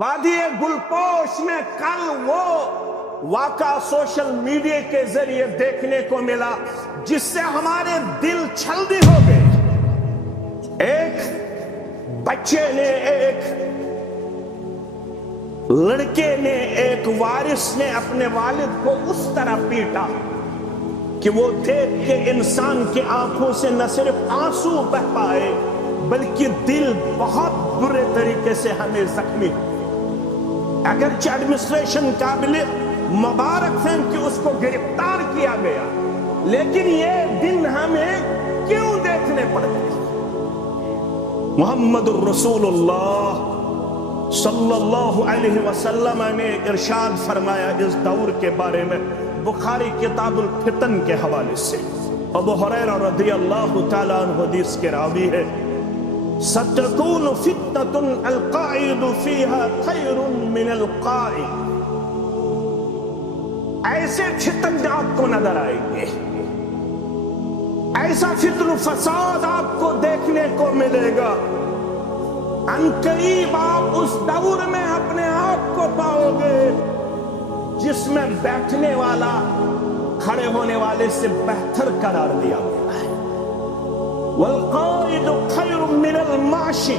وادی گلپوش میں کل وہ واقعہ سوشل میڈیا کے ذریعے دیکھنے کو ملا جس سے ہمارے دل چھلنی ہو گئے۔ ایک بچے نے، ایک لڑکے نے، ایک وارث نے اپنے والد کو اس طرح پیٹا کہ وہ دیکھ کے انسان کی آنکھوں سے نہ صرف آنسو بہ پائے بلکہ دل بہت برے طریقے سے ہمیں زخمی۔ اگرچہ ایڈمنسٹریشن قابل مبارک ہے کہ اس کو گرفتار کیا گیا، لیکن یہ دن ہمیں کیوں دیکھنے پڑتے؟ محمد الرسول اللہ صلی اللہ علیہ وسلم نے ارشاد فرمایا اس دور کے بارے میں، بخاری کتاب الفتن کے حوالے سے، ابو ہریرہ رضی اللہ تعالیٰ عنہ حدیث کے راوی ہے، ستکون فتنۃ القاعد فیہا خیر من القائم۔ ایسے فتن آپ کو نظر آئیں گے، ایسا فتن و فساد آپ کو دیکھنے کو ملے گا، ان قریب آپ اس دور میں اپنے آپ کو پاؤ گے جس میں بیٹھنے والا کھڑے ہونے والے سے بہتر قرار دیا گیا ہے۔ والقائد خیر من الماشی،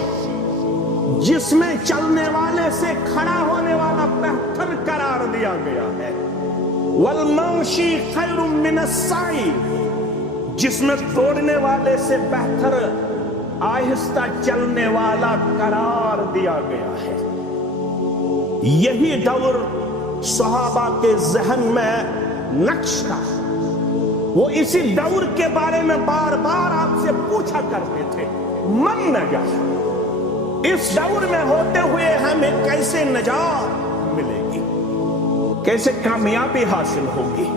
جس میں چلنے والے سے کھڑا ہونے والا بہتر قرار دیا گیا ہے۔ والماشی خیر من السعی، جس میں دوڑنے والے سے بہتر آہستہ چلنے والا قرار دیا گیا ہے۔ یہی دور صحابہ کے ذہن میں نقش تھا، وہ اسی دور کے بارے میں بار بار آپ سے پوچھا کرتے تھے، من نجا، اس دور میں ہوتے ہوئے ہمیں کیسے نجات ملے گی، کیسے کامیابی حاصل ہوگی؟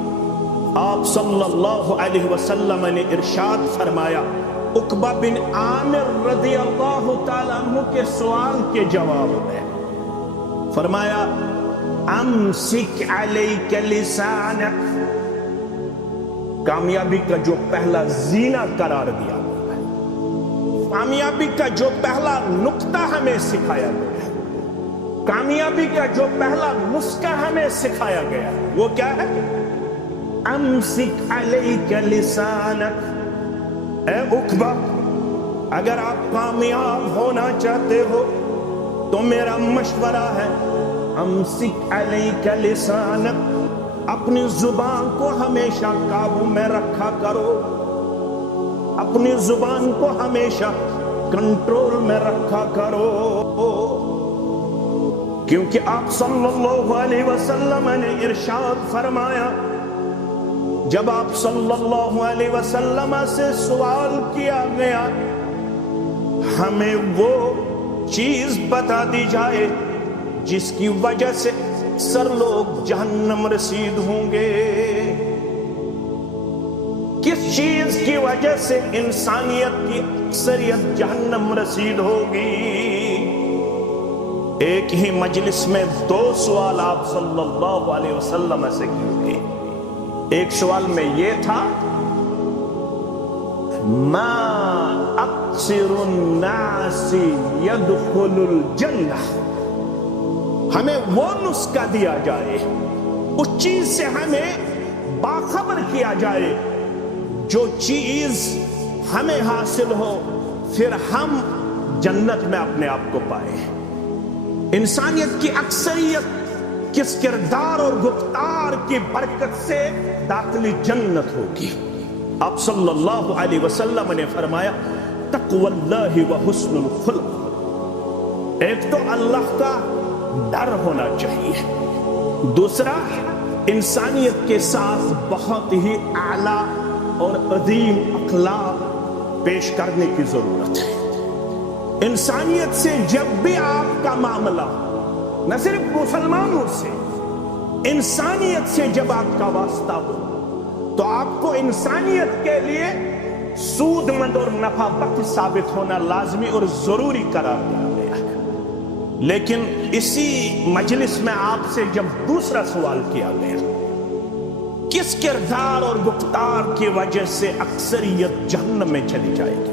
آپ صلی اللہ علیہ وسلم نے ارشاد فرمایا، عقبہ بن عامر رضی اللہ تعالیٰ عنہ کے سوال کے جواب میں فرمایا، امسک علیک لسانک، کامیابی کا جو پہلا زینہ قرار دیا گیا ہے، کامیابی کا جو پہلا نقطہ ہمیں سکھایا گیا ہے، کامیابی کا جو پہلا نسخہ ہمیں سکھایا گیا ہے، وہ کیا ہے؟ امسک علیک لسانک۔ اے عقبہ، اگر آپ کامیاب ہونا چاہتے ہو تو میرا مشورہ ہے، امسک علیک لسانک، اپنی زبان کو ہمیشہ قابو میں رکھا کرو، اپنی زبان کو ہمیشہ کنٹرول میں رکھا کرو، کیونکہ آپ صلی اللہ علیہ وسلم نے ارشاد فرمایا، جب آپ صلی اللہ علیہ وسلم سے سوال کیا گیا ہمیں وہ چیز بتا دی جائے جس کی وجہ سے اکثر لوگ جہنم رسید ہوں گے، کس چیز کی وجہ سے انسانیت کی اکثریت جہنم رسید ہوگی؟ ایک ہی مجلس میں دو سوال آپ صلی اللہ علیہ وسلم سے کیے گئے۔ ایک سوال میں یہ تھا، ما اکثر الناس يدخل الجنہ، ہمیں وہ نسخہ دیا جائے، اس چیز سے ہمیں باخبر کیا جائے، جو چیز ہمیں حاصل ہو پھر ہم جنت میں اپنے آپ کو پائے۔ انسانیت کی اکثریت کس کردار اور گفتار کی برکت سے داخلی جنت ہوگی؟ آپ صلی اللہ علیہ وسلم نے فرمایا، تقوی اللہ و حسن الخلق، ایک تو اللہ کا ڈر ہونا چاہیے، دوسرا انسانیت کے ساتھ بہت ہی اعلیٰ اور عظیم اخلاق پیش کرنے کی ضرورت ہے۔ انسانیت سے جب بھی آپ کا معاملہ، نہ صرف مسلمانوں سے، انسانیت سے جب آپ کا واسطہ ہو تو آپ کو انسانیت کے لیے سود مند اور نفع بخش ثابت ہونا لازمی اور ضروری قرار دیا گیا ہے۔ لیکن اسی مجلس میں آپ سے جب دوسرا سوال کیا گیا، کس کردار اور گفتار کی وجہ سے اکثریت جہنم میں چلی جائے گی؟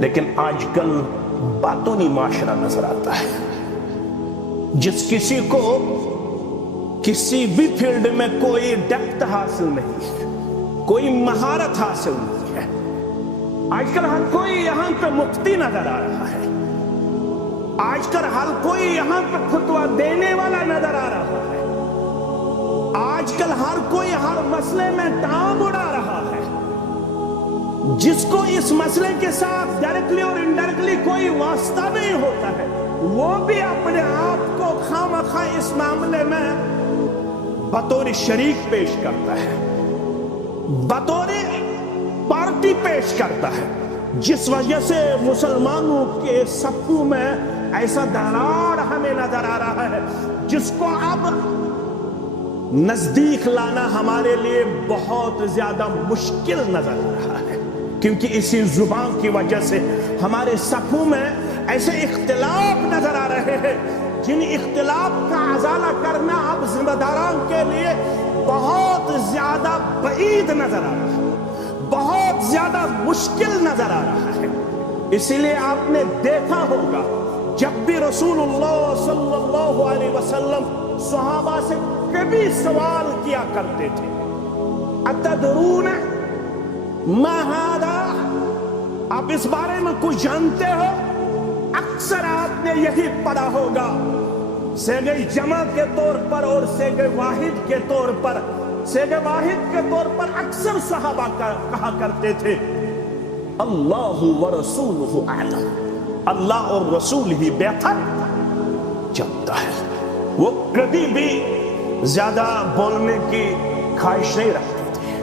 لیکن آج کل باطنی معاشرہ نظر آتا ہے. جس کسی کو کسی بھی فیلڈ میں کوئی ڈیپتھ حاصل نہیں ہے, کوئی مہارت حاصل نہیں ہے. آج کل ہر کوئی یہاں پہ مفتی نظر آ رہا ہے. آج کل ہر کوئی یہاں پہ فتویٰ دینے والا نظر آ رہا ہے. آج کل ہر کوئی ہر مسئلے میں ٹانگ اڑا رہا ہے. جس کو اس مسئلے کے ساتھ ڈائریکٹلی اور انڈائریکٹلی کوئی واسطہ نہیں ہوتا ہے, وہ بھی اپنے آپ کو خامخواہ اس معاملے میں بطور شریک پیش کرتا ہے, بطور پارٹی پیش کرتا ہے, جس وجہ سے مسلمانوں کے صفوں میں ایسا دراڑ ہمیں نظر آ رہا ہے جس کو اب نزدیک لانا ہمارے لیے بہت زیادہ مشکل نظر آ رہا ہے. کیونکہ اسی زبان کی وجہ سے ہمارے صفوں میں ایسے اختلاف نظر آ رہے ہیں جن اختلاف کا ازالہ کرنا اب ذمہ داران کے لیے بہت زیادہ بعید نظر آ رہا ہے, بہت زیادہ مشکل نظر آ رہا ہے. اسی لیے آپ نے دیکھا ہوگا جب بھی رسول اللہ صلی اللہ علیہ وسلم صحابہ سے کبھی سوال کیا کرتے تھے, اتدرون ما ھذا, آپ اس بارے میں کچھ جانتے ہو؟ اکثر آپ نے یہی پڑھا ہوگا صیغہ جمع کے طور پر اور صیغہ واحد کے طور پر. صیغہ واحد کے طور پر اکثر صحابہ کہا کرتے تھے اللہ ورسولہ اعلم, اللہ اور رسول ہی بہتر جانتا ہے. وہ کبھی بھی زیادہ بولنے کی خواہش نہیں رکھتے تھے,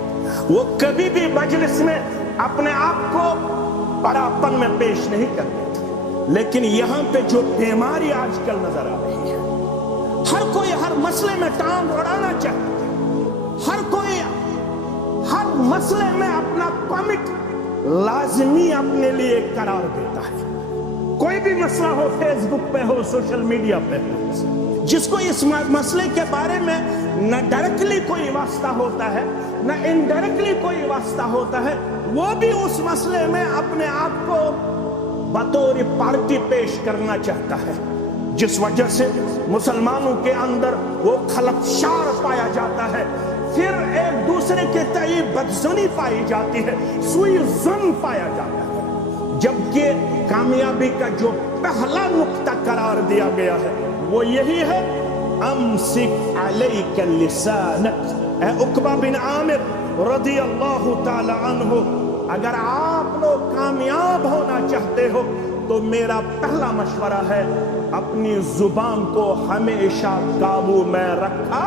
وہ کبھی بھی مجلس میں اپنے آپ کو بڑاپن میں پیش نہیں کرتے تھے. لیکن یہاں پہ جو بیماری آج کل نظر آ رہی ہے, ہر کوئی ہر مسئلے میں ٹانگ اڑانا چاہتا ہے, ہر کوئی ہر مسئلے میں اپنا کمٹ لازمی اپنے لیے قرار دیتا ہے. کوئی بھی مسئلہ ہو, فیس بک پہ ہو, سوشل میڈیا پہ ہو, جس کو اس مسئلے کے بارے میں نہ ڈائریکٹلی کوئی واسطہ ہوتا ہے نہ انڈائریکٹلی کوئی واسطہ ہوتا ہے, وہ بھی اس مسئلے میں اپنے آپ کو بطور پارٹی پیش کرنا چاہتا ہے. جس وجہ سے مسلمانوں کے اندر وہ خلفشار پایا جاتا ہے, پھر ایک دوسرے کے تئیں بدظنی پائی جاتی ہے, سوء ظن پایا جاتا ہے. جبکہ کامیابی کا جو پہلا نقطہ قرار دیا گیا ہے وہ یہی ہے, امسک علیک لسانک. اے عقبہ بن عامر رضی اللہ تعالی عنہ, اگر آپ لوگ کامیاب ہونا چاہتے ہو تو میرا پہلا مشورہ ہے اپنی زبان کو ہمیشہ قابو میں رکھا